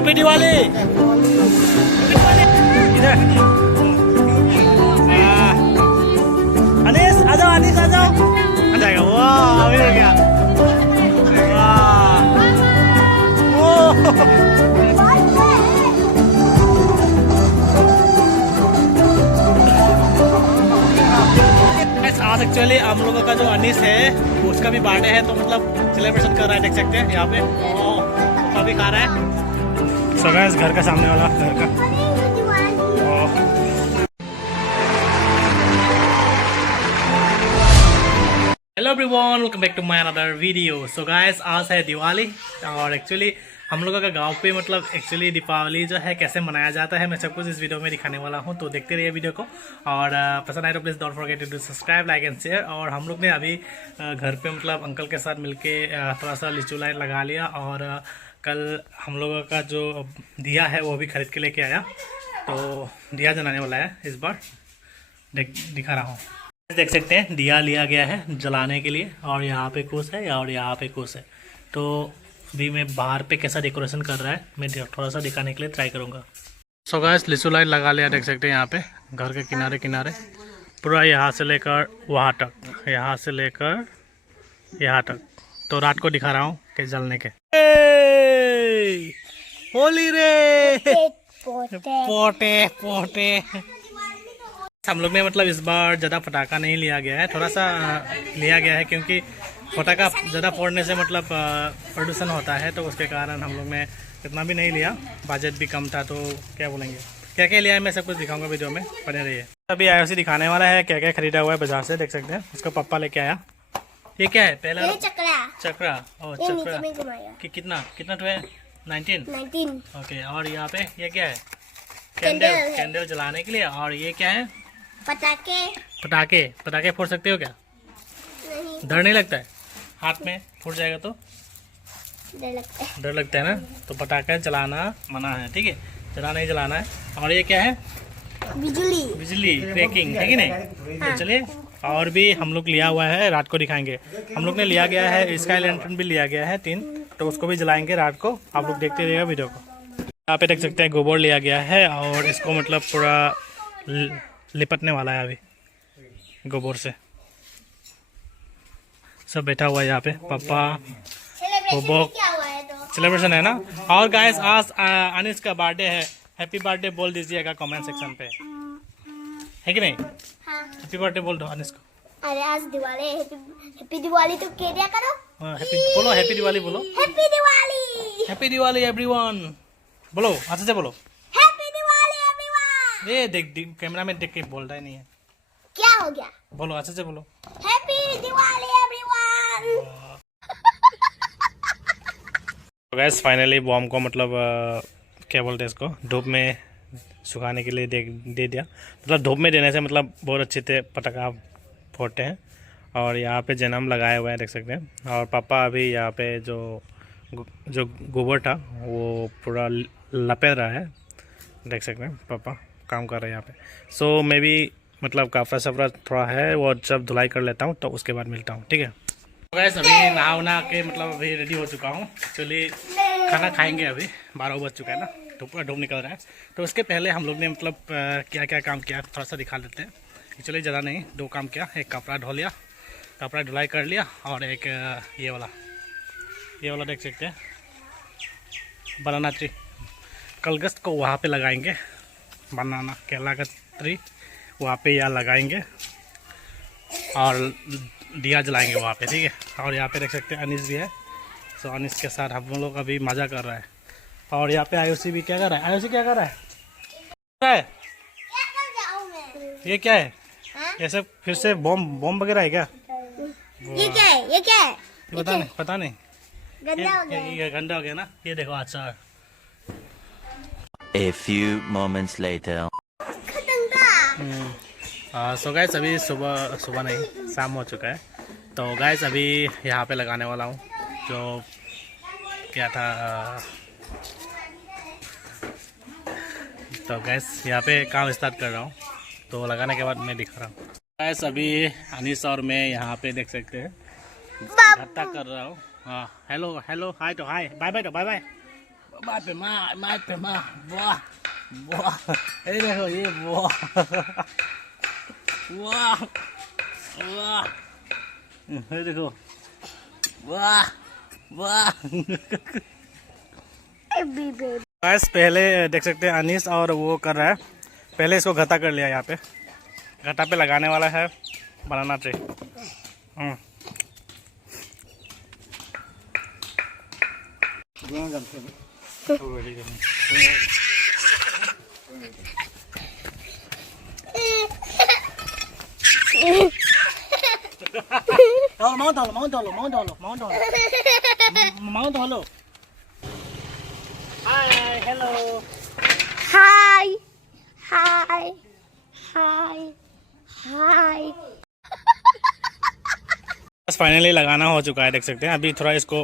Happy Diwali. इधर अनीस आ जाओ, अनीस आ जाओ। आ जाएगा। वाह अभी हो गया। वाह आज एक्चुअली हम लोगों का जो अनीस है उसका भी बर्थडे है, तो मतलब सेलिब्रेशन कर रहा है, देख सकते हैं यहाँ पे। पापा भी खा रहा है। सो गाइस घर का सामने वाला घर का। Hello everyone, welcome back to my another video. So guys आज है दिवाली और एक्चुअली हम लोगों का गांव पे मतलब एक्चुअली दीपावली जो है कैसे मनाया जाता है मैं सब कुछ इस वीडियो में दिखाने वाला हूं, तो देखते रहिए वीडियो को। और पसंद आए तो please don't forget to subscribe, like and share. और हम लोग ने अभी घर पे मतलब अंकल के साथ मिलके थोड़ा सा लिचू लाइट लगा लिया, और कल हम लोगों का जो दिया है वो भी खरीद के लेके आया, तो दिया जलाने वाला है इस बार। दिखा रहा हूँ, देख सकते हैं दिया लिया गया है जलाने के लिए, और यहाँ पे कुछ है और यहाँ पे कुछ है। तो अभी मैं बाहर पे कैसा डेकोरेशन कर रहा है मैं थोड़ा सा दिखाने के लिए ट्राई करूँगा। सो गाइस लिचू लाइट लगा लिया, देख सकते हैं यहाँ पे घर के किनारे किनारे पूरा, यहाँ से लेकर वहाँ तक, यहाँ से लेकर यहाँ तक। तो रात को दिखा रहा हूँ कि जलने के। होली रे पोटे पोटे। हम लोग ने मतलब इस बार ज़्यादा पटाखा नहीं लिया गया है, थोड़ा सा लिया गया है क्योंकि पटाखा ज़्यादा फोड़ने से मतलब प्रदूषण होता है, तो उसके कारण हम लोग ने इतना भी नहीं लिया। बजट भी कम था, तो क्या बोलेंगे क्या क्या लिया है मैं सब कुछ दिखाऊंगा वीडियो में, बने रहिए। अभी आयुषी दिखाने वाला है क्या क्या खरीदा हुआ है बाजार से, देख सकते हैं उसका पापा लेके आया। ये क्या है? पहला चक्रा। ओ चक्रा कि कितना कितना तो है? 19। ओके, और यहाँ पे ये क्या है? कैंडल जलाने के लिए। और ये क्या है? पटाखे फोड़ सकते हो क्या? नहीं। डर नहीं लगता है? हाथ में फूट जाएगा तो डर लगता है ना, तो पटाखे चलाना मना है, ठीक है, नहीं जलाना है। और ये क्या है? बिजली क्रैकिंग है कि नहीं? हाँ। तो चलिए, और भी हम लोग लिया हुआ है, रात को दिखाएंगे। हम लोग ने लिया गया है स्काई लैंटर्न भी लिया गया है 3, तो उसको भी जलाएंगे रात को, आप लोग देखते रहिएगा वीडियो को। यहाँ पे देख सकते हैं गोबर लिया गया है, और इसको मतलब पूरा लिपटने वाला है अभी गोबर से। सब बैठा हुआ है यहाँ पे, पापा बोबो। सेलिब्रेशन है ना। और गाइस आज अनीस का बर्थडे है, हैप्पी बर्थडे बोल दीजिएगा कमेंट सेक्शन पे, है कि नहीं? हाँ। हैप्पी बर्थडे बोल दो अनीस को। अरे आज दिवाली, हैप्पी दिवाली तो कह दिया करो। बोलो हैप्पी दिवाली, बोलो happy Diwali, happy Diwali everyone. बोलो अच्छे से बोलो हैप्पी दिवाली एवरीवन। ये देख कैमरा में देख के बोल रहा है नहीं है, क्या हो गया? बोलो अच्छे से बोलो हैप्पी दिवाली एवरीवन। तो गाइस फाइनली बॉम्ब को मतलब क्या बोलते हैं इसको, धूप में सुखाने के लिए दे दिया। मतलब धूप में देने से मतलब बहुत अच्छे से पटाखा फोड़ते हैं। और यहाँ पे जन्म लगाए हुए हैं, देख सकते हैं। और पापा अभी यहाँ पे जो गोबर था वो पूरा लपेट रहा है, देख सकते हैं पापा काम कर रहे हैं यहाँ पे। सो मैं भी मतलब कपड़ा सपड़ा थोड़ा है वो सब धुलाई कर लेता हूँ, तो उसके बाद मिलता हूँ, ठीक है। तो गाइस अभी नहा उना के मतलब अभी रेडी हो चुका हूँ। एक्चुअली खाना खाएंगे, अभी 12 बज चुका है ना, धूप निकल रहा है। तो उसके पहले हम लोग ने मतलब क्या क्या काम किया थोड़ा सा दिखा लेते हैं। एक्चुअली ज़्यादा नहीं, 2 काम किया। एक कपड़ा धो लिया, कपड़ा धुलाई कर लिया, और एक ये वाला देख सकते हैं बनाना ट्री। कलगश्त को वहाँ पे लगाएंगे, बनाना केला का ट्री वहाँ पे यहाँ लगाएंगे, और दिया जलाएंगे वहाँ पे, ठीक है। और यहाँ पे देख सकते हैं अनीस भी है, सो अनीस के साथ हम लोग अभी मज़ा कर रहा है। और यहाँ पे आयुषी भी क्या कर रहा है? आयुषी क्या कर रहा है? ये क्या है? ये सब फिर से बॉम्ब वगैरह है क्या? ये क्या है? पता नहीं गंदा हो गया। ये गंदा हो गया ना। ये देखो अचार। A few moments later. So guys अभी सुबह नहीं शाम हो चुका है, तो गाइस अभी यहाँ पे लगाने वाला हूँ जो क्या था। तो गैस यहाँ पे काम स्टार्ट कर रहा हूँ, तो लगाने के बाद मैं दिखा रहा हूँ। गैस अभी अनीस और मैं यहाँ पे देख सकते हैं घट्टा कर रहा हूँ। हाँ हेलो हाय तो हाय, बाय बाय तो बाय बाय। मार पे मार वाह वाह ये देखो ये वाह वाह वाह ये देखो वाह वाह। बस पहले देख सकते हैं अनीस और वो कर रहा है, पहले इसको घटा कर लिया, यहाँ पे घटा पे लगाने वाला है बनाना tree. Mount hi hello Hi. Hi. Hi. Hi. बस फाइनली लगाना हो चुका है, देख सकते हैं। अभी थोड़ा इसको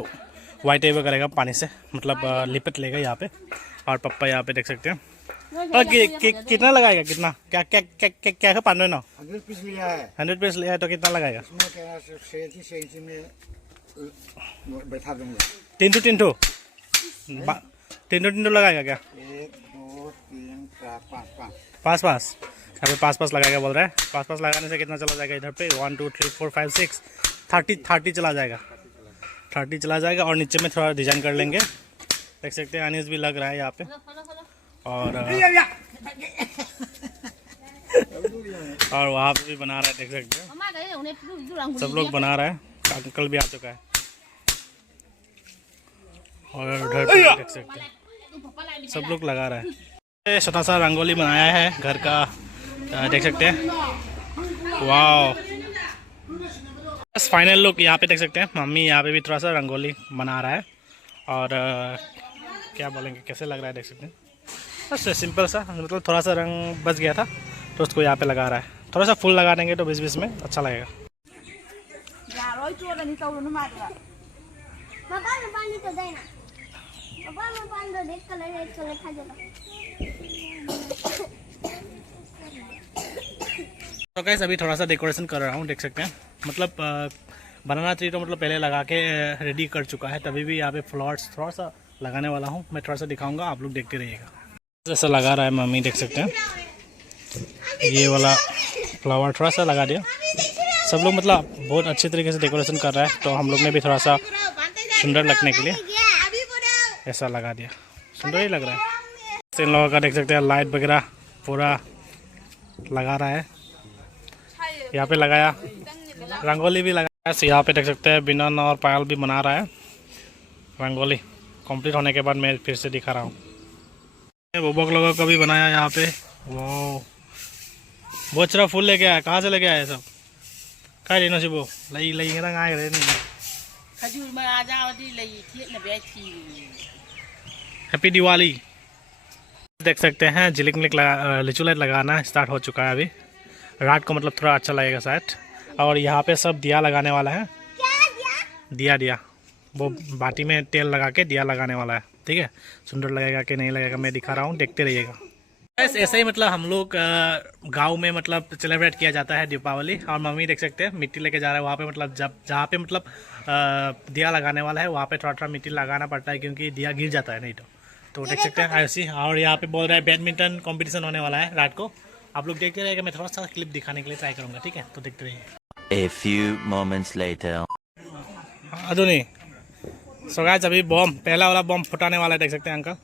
वाइट एवर करेगा पानी से, मतलब लिपट लेगा यहाँ पे, और पप्पा यहाँ पे देख सकते हैं। और कितना लगाएगा, कितना क्या क्या क्या क्या क्या है? 100 पीस लिया है, 100 पीस लिया है तो कितना लगाएगा? इसमें क्या 3 में बैठा दूंगा। 3 to 3 3 लगाएगा क्या? 1 2 3 4 5 5 यहाँ पे 5 लगाएगा बोल रहा है। 5 लगाने से कितना चला जाएगा इधर पे? 1 2 3 4 5 6 30 चला जाएगा, 30 चला जाएगा। और नीचे में थोड़ा डिजाइन कर लेंगे, देख सकते हैं। अनीस भी लग रहा है यहाँ पे, और वहाँ पे भी बना रहा है, देख सकते हैं। सब लोग बना रहा है, अंकल भी आ चुका है, और उधर पे देख सकते हैं सब लोग लगा रहा है। छोटा सा रंगोली बनाया है घर का, देख सकते हैं। वाह, बस फाइनल लुक यहाँ पे देख सकते हैं। मम्मी यहाँ पे भी थोड़ा सा रंगोली बना रहा है, और क्या बोलेंगे, कैसे लग रहा है देख सकते हैं। बस सिंपल सा, मतलब थोड़ा सा रंग बच गया था तो उसको यहाँ पे लगा रहा है। थोड़ा सा फूल लगा देंगे तो बीच में अच्छा लगेगा। पानी तो देना। पानी तो देख कलर खा जाएगा। तो गाइस अभी थोड़ा सा डेकोरेशन कर रहा हूँ, देख सकते हैं। मतलब बनाना ट्री तो मतलब पहले लगा के रेडी कर चुका है, तभी भी यहाँ पे फ्लावर्स थोड़ा सा लगाने वाला हूँ। मैं थोड़ा सा दिखाऊंगा, आप लोग देखते रहिएगा। जैसा लगा रहा है मम्मी, देख सकते हैं। ये वाला फ्लावर थोड़ा सा लगा दिया। सब लोग मतलब बहुत अच्छे तरीके से डेकोरेशन कर रहा है, तो हम लोग ने भी थोड़ा सा सुंदर लगने के लिए ऐसा लगा दिया। सुंदर ही लग रहा है। इन लोगों का देख सकते हैं लाइट वगैरह पूरा लगा रहा है। यहाँ पे लगाया, रंगोली भी लगाया। यहाँ पे देख सकते हैं बिनन और पायल भी बना रहा है रंगोली। कंप्लीट होने के बाद मैं फिर से दिखा रहा हूँ। बोबक लोगों को भी बनाया यहाँ पे। वो बहुत सारा फूल लेके आया, कहाँ से लेके आया सब? काय लेना से वो लई ना आए रहे नहीं। हैप्पी दिवाली। देख सकते हैं लिचू लाइट लगाना स्टार्ट हो चुका है अभी। रात को मतलब थोड़ा अच्छा लगेगा शायद। और यहाँ पे सब दिया लगाने वाला है। दिया वो बाटी में तेल लगा के दिया लगाने वाला है, ठीक है। सुंदर लगेगा कि नहीं लगेगा मैं दिखा रहा हूँ, देखते रहिएगा। ऐसे ही मतलब हम लोग गांव में मतलब सेलिब्रेट किया जाता है दीपावली। और मम्मी देख सकते हैं मिट्टी लेके जा रहा है वहाँ पे, मतलब जहाँ पे मतलब दिया लगाने वाला है वहाँ पे थोड़ा मिट्टी लगाना पड़ता है, क्योंकि दिया गिर जाता है नहीं तो देख सकते हैं ऐसी। और यहाँ पे बोल रहा है बैडमिंटन कंपटीशन होने वाला है रात को, आप लोग देखते रहिएगा। मैं थोड़ा सा क्लिप दिखाने के लिए ट्राई करूँगा, ठीक है, तो देखते रहिए। A few moments later. अधुनी सो गाइस अभी बम, पहला वाला बम फुटाने वाला है, देख सकते हैं अंकल।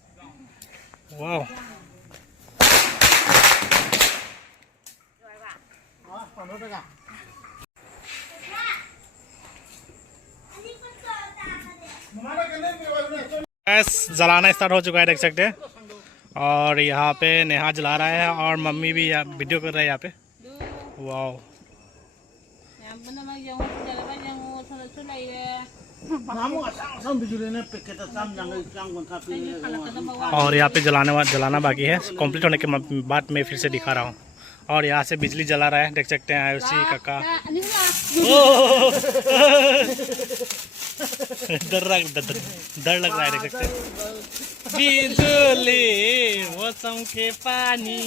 वाह, गैस जलाना स्टार्ट हो चुका है, देख सकते हैं। और यहाँ पे नेहा जला रहा है, और मम्मी भी वीडियो कर रहा है यहाँ पे। वाह, और यहाँ पे जलाना बाकी है। कंप्लीट होने के बाद मैं फिर से दिखा रहा हूँ। और यहाँ से बिजली जला रहा है, देख सकते हैं आयुषी काका। डर लग रहा है, देख सकते हैं। बिजली मौसम के पानी।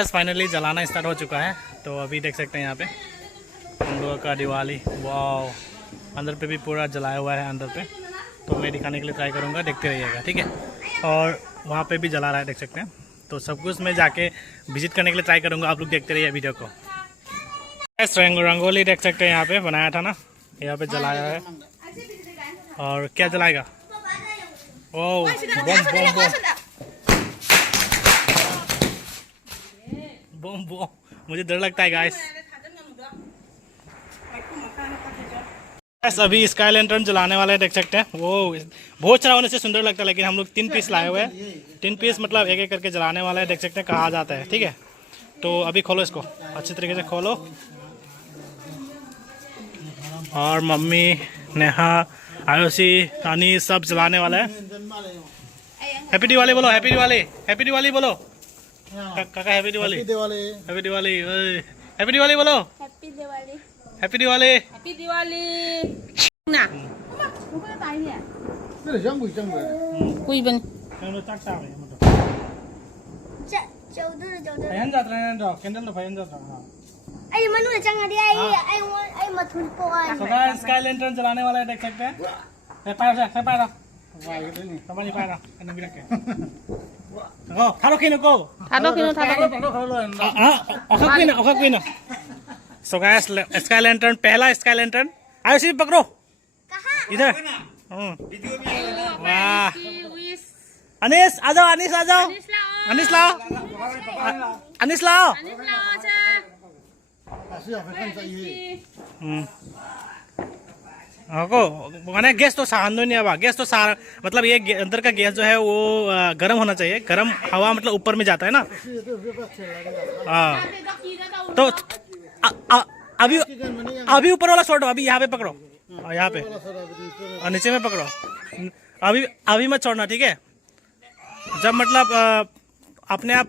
गैस फाइनली जलाना स्टार्ट हो चुका है। तो अभी देख सकते हैं यहाँ पे हम लोगों का दिवाली। वाह, अंदर पे भी पूरा जलाया हुआ है अंदर पे। तो मैं दिखाने के लिए ट्राई करूँगा, देखते रहिएगा, ठीक है। और वहाँ पे भी जला रहा है, देख सकते हैं। तो सब कुछ मैं जाके विजिट करने के लिए ट्राई करूँगा, आप लोग देखते रहिए वीडियो को। गैस रंगोली देख सकते हैं यहाँ पे बनाया था ना, यहाँ पे जलाया है। और क्या जलाएगा? ओह बम बम बम बम बम, मुझे डर लगता है गाइस। अभी स्काई लैंटर्न जलाने वाले देख सकते हैं। वो बहुत सारा होने से सुंदर लगता है, लेकिन हम लोग 3 पीस लाए हुए हैं। 3 पीस मतलब एक एक करके जलाने वाला है, देख सकते हैं कहा जाता है, ठीक है। तो अभी खोलो इसको, अच्छी तरीके से खोलो। और मम्मी, नेहा, आयुषी, रानी सब जलाने वाला है। हैप्पी दिवाली बोलो, हैप्पी दिवाली, हैप्पी दिवाली बोलो काका, happy Diwali, happy Diwali, happy Diwali बोलो, happy Diwali, happy Diwali, happy Diwali ना कोई बन अरे मनु चंगा दिया आई मथुर को आई स्काई लैंटर्न जलाने वाला है, देख सकते हैं। स्काई लैंटर्न, पहला स्काई लैंटर्न। आयुषी पकड़ो इधर। वाह, अनीस आ जाओ, अनीस आ जाओ, अनीस लाओ, अनीस लाओ। मैंने गैस तो सहानो नहीं आवा, गैस तो सारा मतलब ये अंदर का गैस जो है वो गर्म होना चाहिए। गर्म हवा मतलब ऊपर में जाता है ना। हाँ, तो अभी अभी ऊपर वाला छोड़ो, अभी यहाँ पे पकड़ो, और यहाँ पे और नीचे में पकड़ो। अभी अभी मत छोड़ना, ठीक है। जब मतलब अपने आप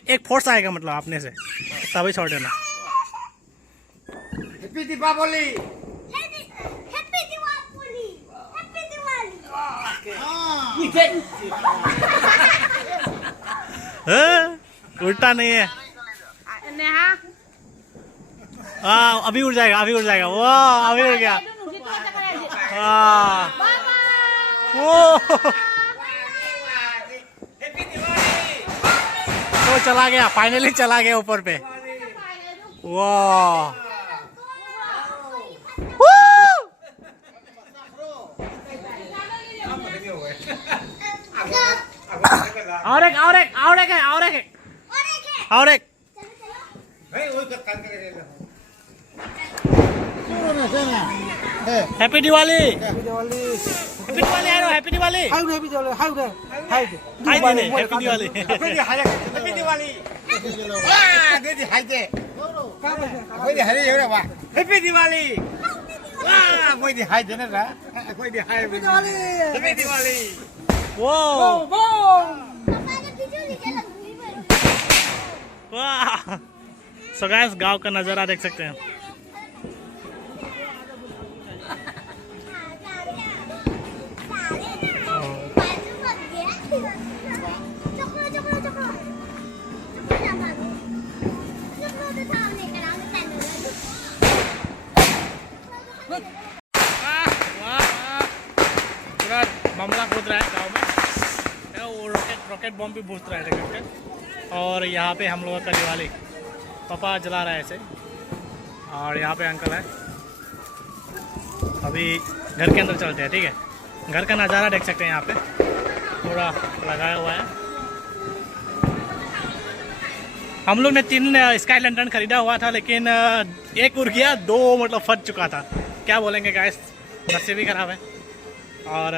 एक फोर्स आएगा मतलब अपने से, तभी छोड़ देना। Happy Deepavali, happy Diwali, happy Diwali. उल्टा नहीं है। नेहा हाँ, अभी उड़ जाएगा, अभी उड़ जाएगा। वाह, अभी उड़ गया। वो चला गया, फाइनली चला गया ऊपर पे। वाह, और एक और एक और एक और एक और एक। Happy Diwali, happy Diwali, happy Diwali, happy Diwali, happy Diwali, happy Diwali, happy Diwali. वाह दे हाय दे कोई दे हरे हो वाह हैप्पी दिवाली, वाह कोई दे हाय दे ना, कोई दे हाय हैप्पी दिवाली, हैप्पी दिवाली। वो पापा ने बिजली जला हुई है। वाह। सो गाइस, गांव का नज़ारा देख सकते हैं। पूरा मामला कूद रहा है गांव में, वो रॉकेट बम भी बूझ रहा है, देख सकते हैं। और यहाँ पे हम लोगों का दिवाली पापा जला रहा है ऐसे, और यहाँ पे अंकल है। अभी घर के अंदर चलते हैं, ठीक है। घर का नज़ारा देख सकते हैं, यहाँ पे पूरा लगाया हुआ है। हम लोग ने 3 स्काई लैंटर्न खरीदा हुआ था, लेकिन एक उड़ गया, 2 मतलब फट चुका था। क्या बोलेंगे गाइस, नसीब भी खराब है। और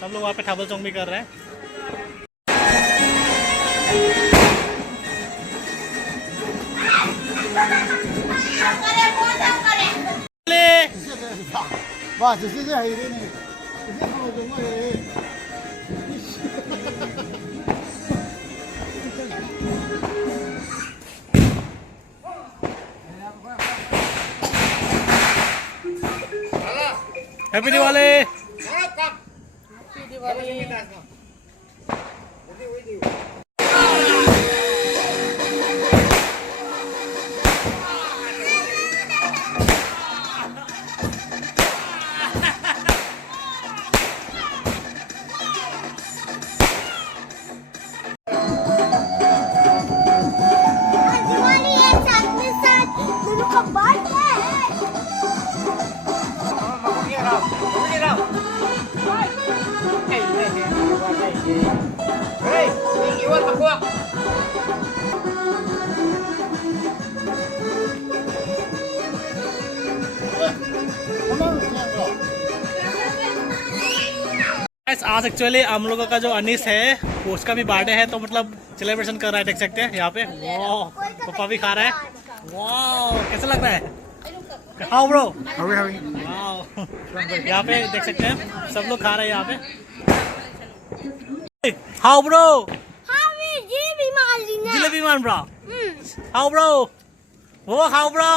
सब लोग वहाँ पे ठाबल चौंग भी कर रहे हैं। वाह जैसे है रे ने इसे खाओ जो मरे happy Diwali. Happy Diwali. Guys आज एक्चुअली हम लोगों का जो अनीस है वो उसका भी बर्थडे है, तो मतलब सेलिब्रेशन कर रहा है, देख सकते हैं यहाँ पे। वाह, पापा भी खा रहा है। वाह, कैसा लग रहा है? हाँ ब्रो, यहाँ पे देख सकते हैं सब लोग खा रहे हैं यहाँ पे। हाँ ब्रो, जिलेबी मान ब्रो। हाँ ब्रो, वो खाओ ब्रो।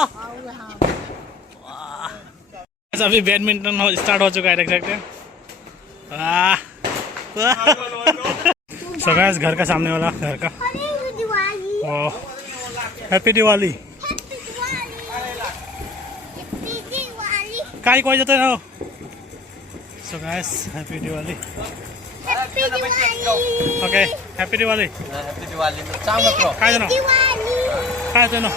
अभी बैडमिंटन स्टार्ट हो चुका है, देख सकते हैं। सो गाइस घर का सामने वाला घर का। Oh, happy Diwali. काय कोई जाते हो? So guys happy Diwali. Okay, happy Diwali. Happy Diwali. चांग करो। काय देनो? काय देनो?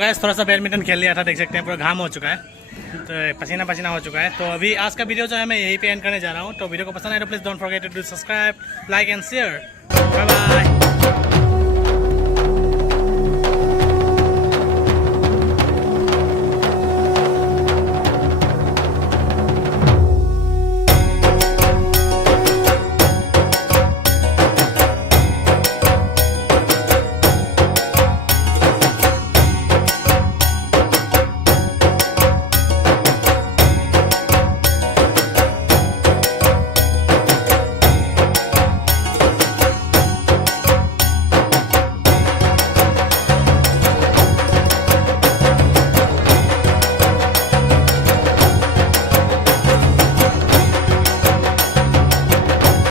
गैस थोड़ा सा बैडमिंटन खेल लिया था, देख सकते हैं पूरा घाम हो चुका है, तो पसीना पसीना हो चुका है। तो अभी आज का वीडियो जो है मैं यहीं पे एंड करने जा रहा हूँ। तो वीडियो को पसंद आए तो please don't forget to subscribe, like and share. Bye bye.